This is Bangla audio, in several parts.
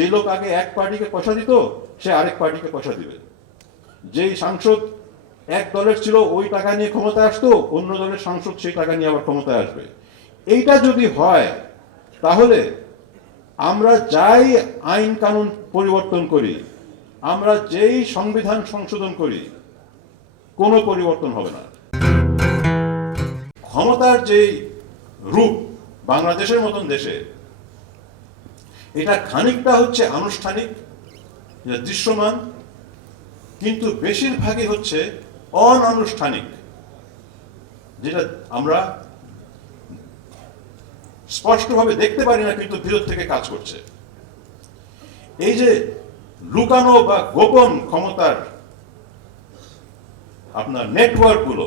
যে লোক আগে এক পার্টিকে পয়সা দিত সে আরেক পার্টিকে পয়সা দিবে, যেই সাংসদ এক দলের ছিল ওই টাকা নিয়ে ক্ষমতায় আসতো, অন্য দলের সাংসদ সেই টাকা নিয়ে আবার ক্ষমতায় আসবে। এইটা যদি হয় তাহলে আমরা যাই আইন কানুন পরিবর্তন করি, আমরা যেই সংবিধান সংশোধন করি, কোনো পরিবর্তন হবে না। ক্ষমতার যেই রূপ বাংলাদেশের মতন দেশে, এটা খানিকটা হচ্ছে আনুষ্ঠানিক, দৃশ্যমান, কিন্তু বেশিরভাগই হচ্ছে অনানুষ্ঠানিক, যেটা আমরা স্পষ্টভাবে দেখতে পারি না কিন্তু ভিতর থেকে কাজ করছে। এই যে লুকানো বা গোপন ক্ষমতার আপনার নেটওয়ার্ক গুলো,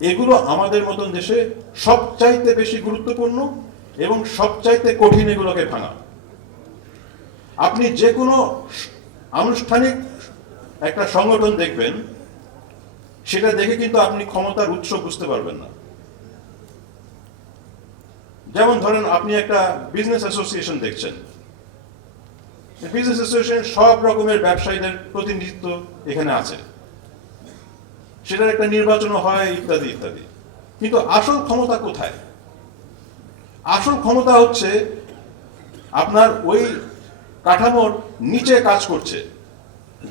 এগুলো আমাদের মতন দেশে সবচাইতে বেশি গুরুত্বপূর্ণ এবং সবচাইতে কঠিন এগুলোকে ভাঙা। আপনি যে কোনো আনুষ্ঠানিক একটা সংগঠন দেখবেন, সেটা দেখে কিন্তু আপনি ক্ষমতার উৎস বুঝতে পারবেন না। যেমন ধরেন, আপনি একটা বিজনেস অ্যাসোসিয়েশন দেখছেন, বিজনেস অ্যাসোসিয়েশন সব রকমের ব্যবসায়ীদের প্রতিনিধিত্ব এখানে আছে, সেটার একটা নির্বাচনও হয়, ইত্যাদি ইত্যাদি। কিন্তু আসল ক্ষমতা কোথায়? আসল ক্ষমতা হচ্ছে আপনার ওই কাঠামোর নিচে কাজ করছে,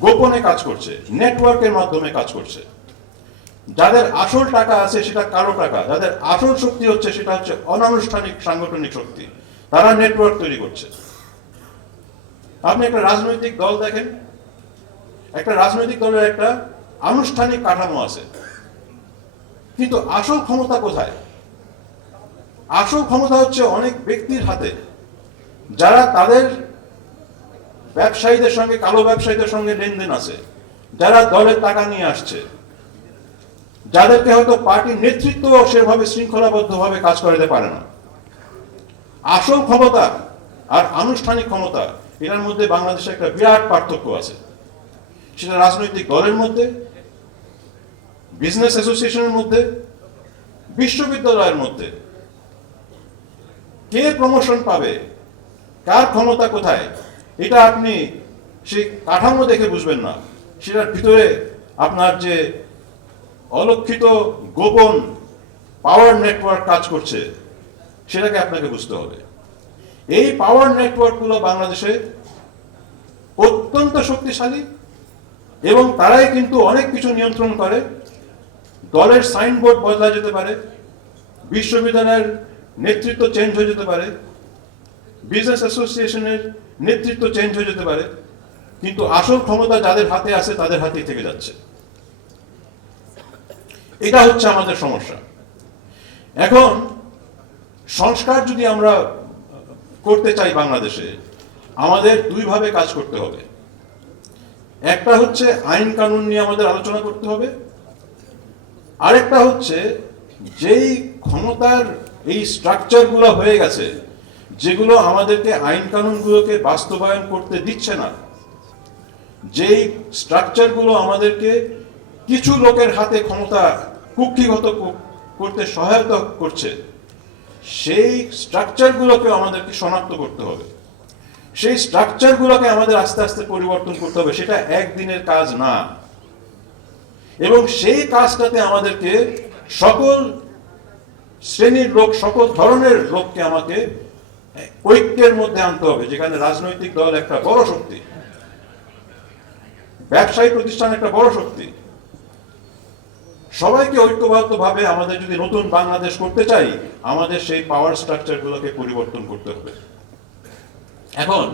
গোপনে কাজ করছে, নেটওয়ার্কের মাধ্যমে কাজ করছে। যাদের আসল টাকা আছে সেটা কারো টাকা, যাদের আসল শক্তি হচ্ছে সেটা হচ্ছে অনানুষ্ঠানিক সাংগঠনিক শক্তি, তারা নেটওয়ার্ক তৈরি করছে। আপনি একটা রাজনৈতিক দল দেখেন, একটা রাজনৈতিক দলের একটা আনুষ্ঠানিক কাঠামো আছে, কিন্তু আসল ক্ষমতা কোথায়? আসল ক্ষমতা হচ্ছে অনেক ব্যক্তির হাতে, যারা তাদের ব্যবসায়ীদের সঙ্গে, কালো ব্যবসায়ীদের সঙ্গে লেনদেন আছে, যারা দলের টাকা নিয়ে আসছে, যাদেরকে হয়তো পার্টির নেতৃত্ব সেভাবে শৃঙ্খলাবদ্ধভাবে কাজ করাতে পারে না। আসল ক্ষমতা আর আনুষ্ঠানিক ক্ষমতা, এটার মধ্যে বাংলাদেশে একটা বিরাট পার্থক্য আছে। সেটা রাজনৈতিক দলের মধ্যে, বিজনেস অ্যাসোসিয়েশনের মধ্যে, বিশ্ববিদ্যালয়ের মধ্যে। কে প্রমোশন পাবে, কার ক্ষমতা কোথায়, এটা আপনি সেই কাঠামো দেখে বুঝবেন না। সেটার ভিতরে আপনার যে অলক্ষিত গোপন পাওয়ার নেটওয়ার্ক কাজ করছে, সেটাকে আপনাকে বুঝতে হবে। এই পাওয়ার নেটওয়ার্কগুলো বাংলাদেশে অত্যন্ত শক্তিশালী এবং তারাই কিন্তু অনেক কিছু নিয়ন্ত্রণ করে। দলের সাইনবোর্ড বদলা যেতে পারে, বিশ্ববিদ্যালয়ের নেতৃত্ব চেঞ্জ হয়ে যেতে পারে, বিজনেস অ্যাসোসিয়েশনের নেতৃত্ব চেঞ্জ হয়ে যেতে পারে, কিন্তু আসল ক্ষমতা যাদের হাতে আছে তাদের হাতেই থেকে যাচ্ছে। এটা হচ্ছে আমাদের সমস্যা। এখন সংস্কার যদি আমরা করতে চাই বাংলাদেশে, আমাদের দুইভাবে কাজ করতে হবে। একটা হচ্ছে আইন কানুন নিয়ে আমাদের আলোচনা করতে হবে, আরেকটা হচ্ছে যেই ক্ষমতার এই স্ট্রাকচারগুলো হয়ে গেছে, যেগুলো আমাদেরকে আইন কানুনগুলোকে বাস্তবায়ন করতে দিচ্ছে না, যেই স্ট্রাকচারগুলো আমাদেরকে কিছু লোকের হাতে ক্ষমতা কুক্ষিগত করতে সহায়তা করছে, সেই স্ট্রাকচারগুলোকে আমাদেরকে শনাক্ত করতে হবে। সেই স্ট্রাকচারগুলোকে আমাদের আস্তে আস্তে পরিবর্তন করতে হবে, সেটা একদিনের কাজ না। এবং সেই কাজটাতে আমাদেরকে সকল শ্রেণীর লোক, সকল ধরনের লোককে আমাকে ঐক্যের মধ্যে আনতে হবে, যেখানে রাজনৈতিক দল একটা বড় শক্তি, ব্যবসায়ী প্রতিষ্ঠান একটা বড় শক্তি। সবাইকে ঐক্যবদ্ধভাবে আমাদের যদি নতুন বাংলাদেশ করতে চাই, আমাদের সেই পাওয়ার স্ট্রাকচারগুলোকে পরিবর্তন করতে হবে। এখন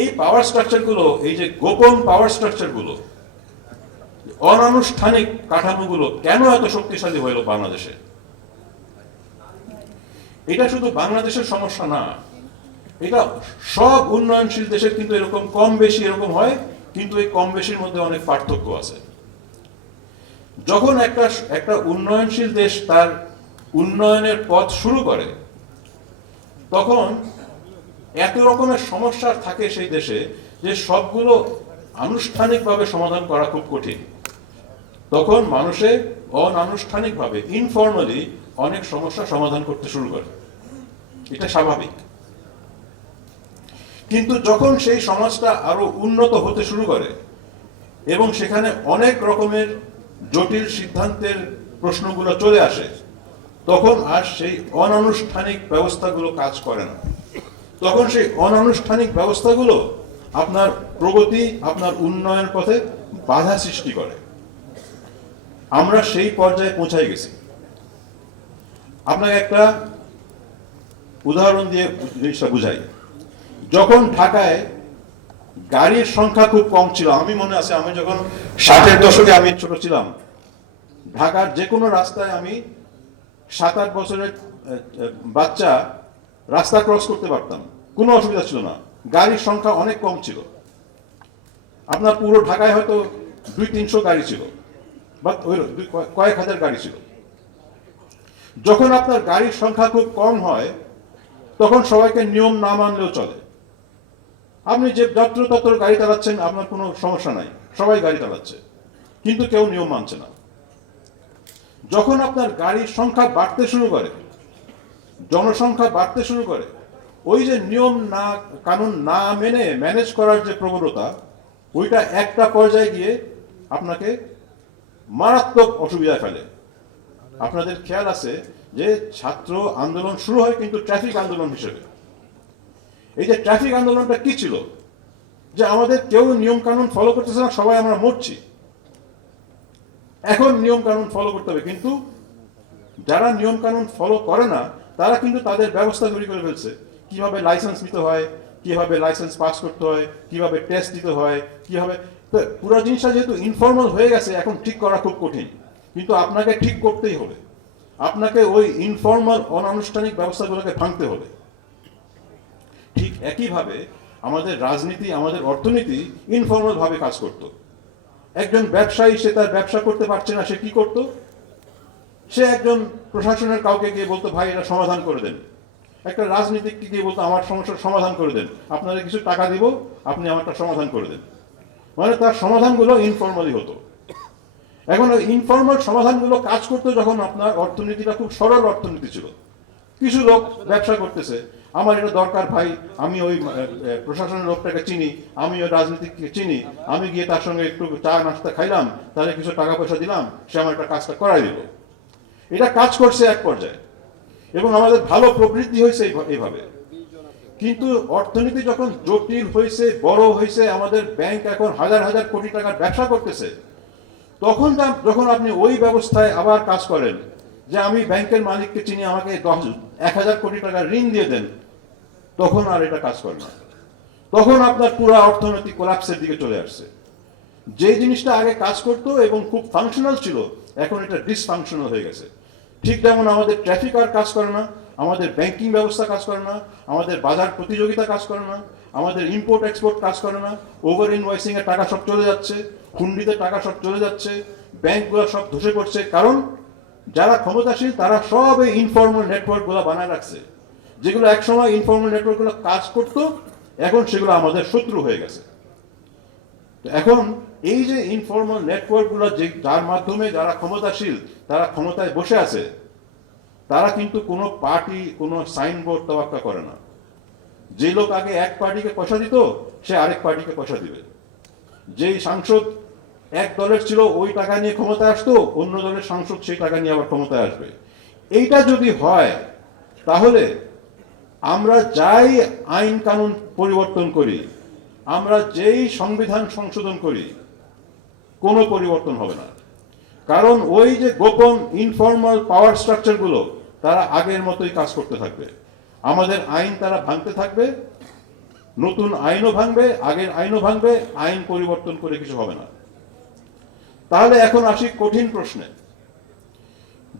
এই পাওয়ার স্ট্রাকচারগুলো, এই যে গোপন পাওয়ার স্ট্রাকচারগুলো, অনানুষ্ঠানিক কাঠামোগুলো কেন এত শক্তিশালী হইল বাংলাদেশে? এটা শুধু বাংলাদেশের সমস্যা না, এটা সব উন্নয়নশীল দেশের কিন্তু এরকম কম বেশি এরকম হয়, কিন্তু এই কম বেশির মধ্যে অনেক পার্থক্য আছে। যখন একটা উন্নয়নশীল দেশ তার উন্নয়নের পথ শুরু করে, তখন এত রকমের সমস্যা থাকে সেই দেশে যে সবগুলো আনুষ্ঠানিকভাবে সমাধান করা খুব কঠিন। তখন মানুষে অনানুষ্ঠানিকভাবে, ইনফর্মালি অনেক সমস্যা সমাধান করতে শুরু করে। এটা স্বাভাবিক। কিন্তু যখন সেই সমাজটা আরো উন্নত হতে শুরু করে এবং সেখানে অনেক রকমের জটিল সিদ্ধান্তের প্রশ্নগুলো চলে আসে, তখন আর সেই অনানুষ্ঠানিক ব্যবস্থাগুলো কাজ করে না। তখন সেই অনানুষ্ঠানিক ব্যবস্থাগুলো আপনার প্রগতি, আপনার উন্নয়নের পথে বাধা সৃষ্টি করে। আমরা সেই পর্যায়ে পৌঁছাই গেছি। আপনাকে একটা উদাহরণ দিয়ে জিনিসটা বুঝাই। যখন ঢাকায় গাড়ির সংখ্যা খুব কম ছিল, আমি মনে আছে আমি যখন 60-এর দশকে আমি ছোট ছিলাম, ঢাকার যে কোনো রাস্তায় আমি 7-8 বছরের বাচ্চা রাস্তা ক্রস করতে পারতাম, কোনো অসুবিধা ছিল না। গাড়ির সংখ্যা অনেক কম ছিল। আপনার পুরো ঢাকায় হয়তো 200-300 গাড়ি ছিল, বা ওই কয়েক হাজার গাড়ি ছিল। যখন আপনার গাড়ির সংখ্যা খুব কম হয়, তখন সবাইকে নিয়ম না মানলেও চলে। আপনি যে যত্র গাড়ি চালাচ্ছেন, আপনার কোনো সমস্যা নাই, সবাই গাড়ি চালাচ্ছে, কিন্তু কেউ নিয়ম মানছে না। যখন আপনার গাড়ির সংখ্যা বাড়তে শুরু করে, জনসংখ্যা বাড়তে শুরু করে, ওই যে নিয়ম না, কানুন না মেনে ম্যানেজ করার যে প্রবণতা, ওইটা একটা পর্যায়ে গিয়ে আপনাকে মারাত্মক অসুবিধায় ফেলে। আপনাদের খেয়াল আছে যে ছাত্র আন্দোলন শুরু হয় কিন্তু ট্রাফিক আন্দোলন হিসেবে। এই যে ট্রাফিক আন্দোলনটা কি ছিল? যে আমাদের কেউ নিয়ম কানুন ফলো করতেছে না, সবাই আমরা মরছি। এখন নিয়ম কানুন ফলো করতে হবে, কিন্তু যারা নিয়ম কানুন ফলো করে না তারা কিন্তু তাদের ব্যবস্থা তৈরি করে ফেলছে, কিভাবে লাইসেন্স নিতে হয়, কিভাবে লাইসেন্স পাস করতে হয়, কিভাবে টেস্ট দিতে হয়, কিভাবে। পুরো জিনিসটা যেহেতু ইনফর্মাল হয়ে গেছে, এখন ঠিক করা খুব কঠিন, কিন্তু আপনাকে ঠিক করতেই হবে। আপনাকে ওই ইনফর্মাল অনানুষ্ঠানিক ব্যবস্থাগুলোকে ভাঙতে হবে। ঠিক একইভাবে আমাদের রাজনীতি, আমাদের অর্থনীতি ইনফর্মাল ভাবে কাজ করত। একজন ব্যবসায়ী, সে তার ব্যবসা করতে পারছে না, সে কি করত? সে একজন প্রশাসনের কাউকে গিয়ে বলতো, ভাই এটা সমাধান করে দেন। একটা রাজনীতিককে গিয়ে বলতো, আমার সমস্যার সমাধান করে দেন, আপনাদের কিছু টাকা দিব, আপনি আমারটা সমাধান করে দেন। মানে তার সমাধানগুলো ইনফর্মালি হতো। এখন ওই ইনফর্মাল সমাধানগুলো কাজ করতো যখন আপনার অর্থনীতিটা খুব সরল অর্থনীতি ছিল। কিছু লোক ব্যবসা করতেছে, আমার এটা দরকার ভাই, আমি ওই প্রশাসনের লোকটাকে চিনি, আমি ওই রাজনীতিককে চিনি, আমি গিয়ে তার সঙ্গে একটু চা নাস্তা খাইলাম, তাহলে কিছু টাকা পয়সা দিলাম, সে আমার একটা কাজটা করাই দিল। এটা কাজ করছে এক পর্যায়ে, এবং আমাদের ভালো প্রবৃদ্ধি হয়েছে এইভাবে। কিন্তু অর্থনীতি যখন জটিল হয়েছে, বড় হয়েছে, আমাদের ব্যাংক এখন হাজার হাজার কোটি টাকার ব্যবসা করতেছে, তখন যখন আপনি ওই ব্যবস্থায় আবার কাজ করেন যে আমি ব্যাংকের মালিককে চিনি, আমাকে 1000 কোটি টাকা ঋণ দিয়ে দেন, তখন আর এটা কাজ করে না। তখন আপনার পুরো অর্থনৈতিক কোলাপসের দিকে চলে আসছে। যে জিনিসটা আগে কাজ করতো এবং খুব ফাংশনাল ছিল, এখন এটা ডিসফাংশনাল হয়ে গেছে। ঠিক যেমন আমাদের ট্রাফিক আর কাজ করে না, আমাদের ব্যাংকিং ব্যবস্থা কাজ করে না, আমাদের বাজার প্রতিযোগিতা কাজ করে না, আমাদের ইম্পোর্ট এক্সপোর্ট কাজ করে না, ওভার ইনভয়েসিং এর টাকা সব চলে যাচ্ছে, হুন্ডিতে টাকা সব চলে যাচ্ছে, ব্যাংকগুলো সব ধসে পড়ছে। কারণ যারা ক্ষমতাশীল তারা সব এই ইনফর্মাল নেটওয়ার্কগুলো বানায় রাখছে, যেগুলো একসময় ইনফর্মাল নেটওয়ার্কগুলো কাজ করতো, এখন সেগুলো আমাদের শত্রু হয়ে গেছে। এখন এই যে ইনফর্মাল নেটওয়ার্কগুলো, যে যার মাধ্যমে যারা ক্ষমতাশীল, তারা ক্ষমতায় বসে আছে, তারা কিন্তু কোনো পার্টি, কোনো সাইনবোর্ড তোয়াক্কা করে না। যে লোক আগে এক পার্টিকে পয়সা দিত, সে আরেক পার্টিকে পয়সা দিবে। যেই সাংসদ এক দলের ছিল, ওই টাকা নিয়ে ক্ষমতায় আসতো, অন্য দলের সাংসদ সেই টাকা নিয়ে আবার ক্ষমতায় আসবে। এইটা যদি হয়, তাহলে আমরা যাই আইন কানুন পরিবর্তন করি, আমরা যেই সংবিধান সংশোধন করি, কোনো পরিবর্তন হবে না। কারণ ওই যে গোপন ইনফর্মাল পাওয়ার স্ট্রাকচারগুলো, তারা আগের মতোই কাজ করতে থাকবে। আমাদের আইন তারা ভাঙতে থাকবে, নতুন আইনও ভাঙবে, আগের আইনও ভাঙবে, আইন পরিবর্তন করে কিছু হবে না। তাহলে এখন আসি কঠিন প্রশ্নে।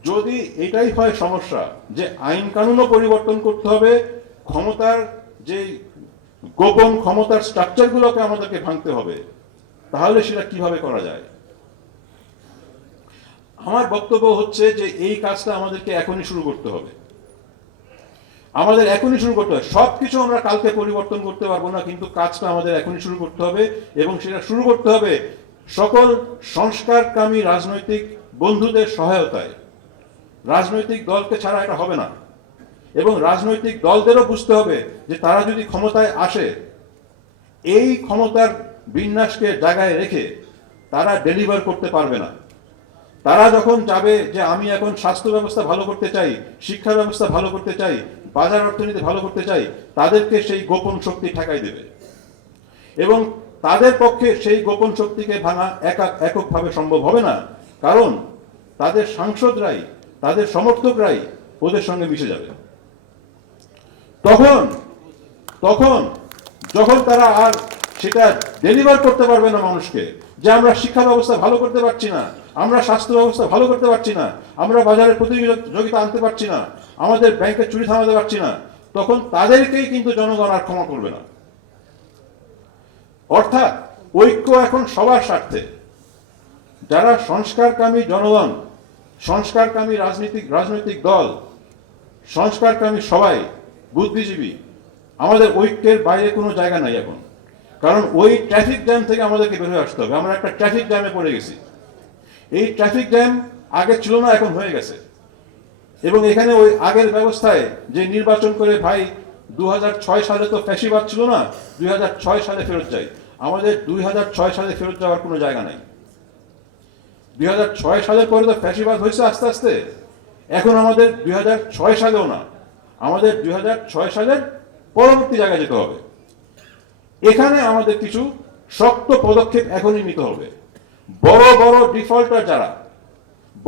যদি এটাই হয় সমস্যা, যে আইন কানুনও পরিবর্তন করতে হবে, ক্ষমতার যে গোপন ক্ষমতার স্ট্রাকচারগুলোকে আমাদেরকে ভাঙতে হবে, তাহলে সেটা কিভাবে করা যায়? আমার বক্তব্য হচ্ছে যে এই কাজটা আমাদেরকে এখনই শুরু করতে হবে। আমাদের এখনই শুরু করতে হবে। সবকিছু আমরা কালকে পরিবর্তন করতে পারবো না, কিন্তু কাজটা আমাদের এখনই শুরু করতে হবে, এবং সেটা শুরু করতে হবে সকল সংস্কারকামী রাজনৈতিক বন্ধুদের সহায়তায়। রাজনৈতিক দলকে ছাড়া এটা হবে না, এবং রাজনৈতিক দলদেরও বুঝতে হবে যে তারা যদি ক্ষমতায় আসে, এই ক্ষমতার বিন্যাসকে জায়গায় রেখে তারা ডেলিভার করতে পারবে না। তারা যখন যাবে যে আমি এখন স্বাস্থ্য ব্যবস্থা ভালো করতে চাই, শিক্ষা ব্যবস্থা ভালো করতে চাই, বাজার অর্থনীতি ভালো করতে চাই, তাদেরকে সেই গোপন শক্তি ঠেকাই দেবে এবং তাদের পক্ষে সেই গোপন শক্তিকে ভাঙা এককভাবে সম্ভব হবে না, কারণ তাদের সাংসদরাই, তাদের সমর্থকরাই ওদের সঙ্গে মিশে যাবে। তখন তখন যখন তারা আর সেটা ডেলিভার করতে পারবে না মানুষকে, যে আমরা শিক্ষা ব্যবস্থা ভালো করতে পারছি না, আমরা স্বাস্থ্য ব্যবস্থা ভালো করতে পারছি না, আমরা বাজারে প্রতিযোগিতা আনতে পারছি না, আমাদের ব্যাংকে চুরি থামাতে পারছি না, তখন তাদেরকেই কিন্তু জনগণ আর ক্ষমা করবে না। অর্থাৎ ঐক্য এখন সবার স্বার্থে। যারা সংস্কারকামী জনগণ, সংস্কারকামী রাজনৈতিক দল, সংস্কারকামী সবাই বুদ্ধিজীবী, আমাদের ঐক্যের বাইরে কোনো জায়গা নাই এখন। কারণ ওই ট্রাফিক জ্যাম থেকে আমাদেরকে বের হয়ে আসতে হবে। আমরা একটা ট্রাফিক জ্যামে পড়ে গেছি। এই ট্রাফিক জ্যাম আগে ছিল না, এখন হয়ে গেছে। এবং এখানে ওই আগের ব্যবস্থায় যে নির্বাচন করে ভাই 2006 সালে তো ফ্যাসিবাদ ছিল না, 2006 সালে ফেরত যাই। আমাদের 2006 সালে ফেরত যাওয়ার কোনো জায়গা নাই। 2006 সালের পরে তো ফ্যাসিবাদ হয়েছে আস্তে আস্তে। এখন আমাদের 2006 সালেও না, আমাদের 2006 সালের পরবর্তী জায়গায় যেতে হবে। এখানে আমাদের কিছু শক্ত পদক্ষেপ এখনই নিতে হবে। বড় বড় ডিফল্টার যারা,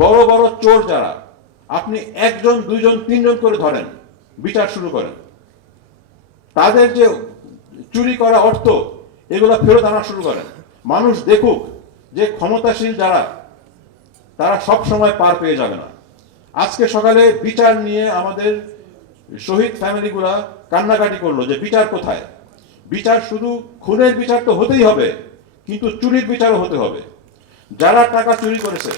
বড় বড় চোর যারা, আপনি একজন, দুইজন, তিনজন করে ধরেন, বিচার শুরু করেন। তাদের যে চুরি করা অর্থ, এগুলো ফেরত আনা শুরু করেন। মানুষ দেখুক যে ক্ষমতাশীল যারা, তারা সব সময় পার পেয়ে যাবে না। আজকে সকালে বিচার নিয়ে আমাদের শহীদ ফ্যামিলিগুলা কান্নাকাটি করলো যে বিচার কোথায়। বিচার শুধু খুনের বিচার তো হতেই হবে, কিন্তু চুরির বিচারও হতে হবে। যারা টাকা চুরি করেছে